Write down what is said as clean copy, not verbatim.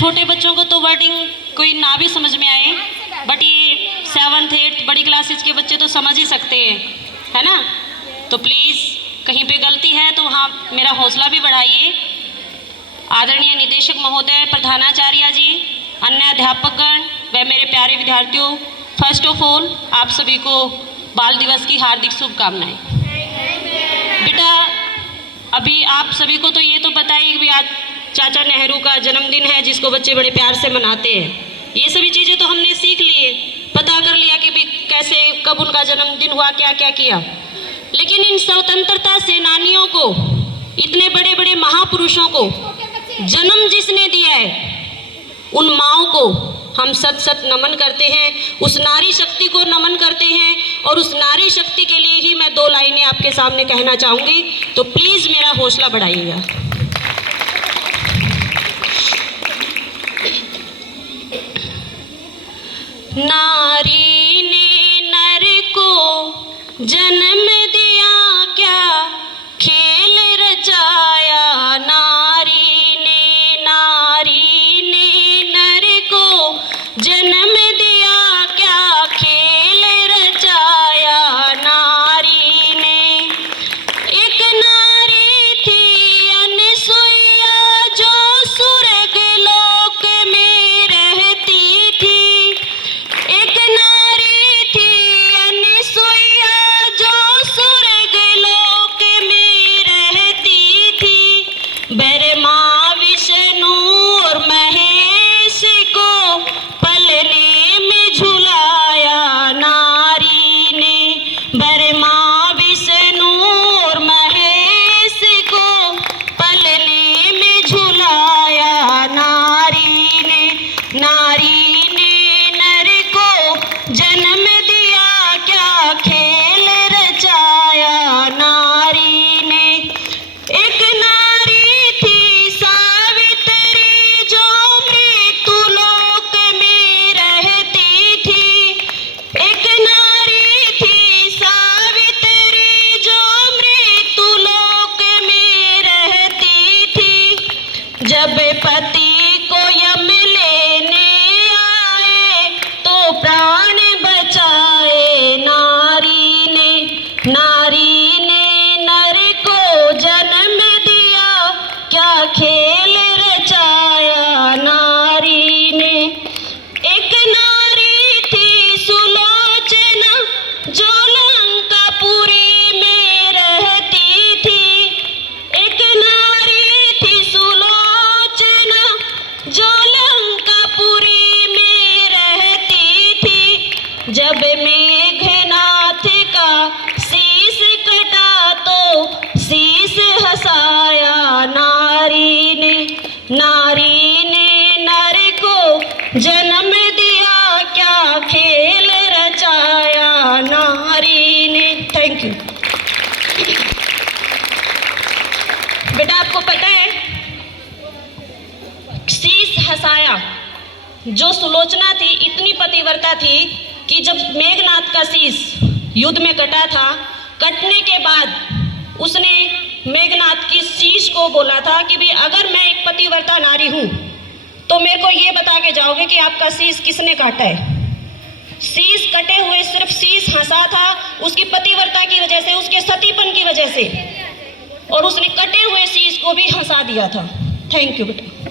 छोटे बच्चों को तो वर्डिंग कोई ना भी समझ में आए, बट ये 7th 8th बड़ी क्लासेस के बच्चे तो समझ ही सकते हैं, है ना। तो प्लीज़ कहीं पे गलती है तो वहाँ मेरा हौसला भी बढ़ाइए। आदरणीय निदेशक महोदय, प्रधानाचार्य जी, अन्य अध्यापकगण व मेरे प्यारे विद्यार्थियों, फर्स्ट ऑफ ऑल आप सभी को बाल दिवस की हार्दिक शुभकामनाएं। बेटा अभी आप सभी को तो ये तो पता ही कि आज चाचा नेहरू का जन्मदिन है, जिसको बच्चे बड़े प्यार से मनाते हैं। ये सभी चीज़ें तो हमने सीख लिए, पता कर लिया कि भी कैसे कब उनका जन्मदिन हुआ, क्या क्या किया। लेकिन इन स्वतंत्रता सेनानियों को, इतने बड़े बड़े महापुरुषों को जन्म जिसने दिया है, उन माँओं को हम सत सत नमन करते हैं, उस नारी शक्ति को नमन करते हैं। और उस नारी शक्ति के लिए ही मैं 2 लाइनें आपके सामने कहना चाहूँगी, तो प्लीज़ मेरा हौसला बढ़ाइएगा। नारी ने नर को जन्म दिया, क्या खेल रचाया। नारी ने नर को जन्म दिया, क्या खेल रचाया। नारी ने एक नारी थी अनसुईया, जो स्वर्ग लोक में रहती थी। एक नारी थी अनसुईया, जो स्वर्ग लोक में रहती थी। ब्रह्मा विष्णु और महेश को पलने में झुलाया। नारी ने ब्रह्मा विष्णु और महेश को पलने में झुलाया। नारी ने नर को जन्म दिया, क्या खेल रचाया। नारी ने एक नारी थी सावित्री, जो मृत्युलोक में रहती थी। एक नारी थी सावित्री, जो मृत्युलोक में रहती थी। जब पति को यम लेने आए, तो प्राण बचाए। नारी ने नर को जन्म दिया, क्या खेल रचाया। नारी ने एक नारी थी सुलोचना, जो लंकापुरी में रहती थी। एक नारी थी सुलोचना, जो लंकापुरी में रहती थी। जब मेघनाथ का शीश कटा, तो शीश हंसाया। नारी ने नर को जन्म दिया, क्या खेल रचाया। नारी ने। Thank you. बेटा आपको पता है, शीश हंसाया जो सुलोचना थी, इतनी पतिव्रता थी कि जब मेघनाथ का शीश युद्ध में कटा था, कटने के बाद उसने मेघनाथ की शीश को बोला था कि भी अगर मैं एक पतिव्रता नारी हूँ, तो मेरे को ये बता के जाओगे कि आपका शीश किसने काटा है। शीश कटे हुए सिर्फ शीश हंसा था, उसकी पतिव्रता की वजह से, उसके सतीपन की वजह से, और उसने कटे हुए शीश को भी हंसा दिया था। थैंक यू बेटा।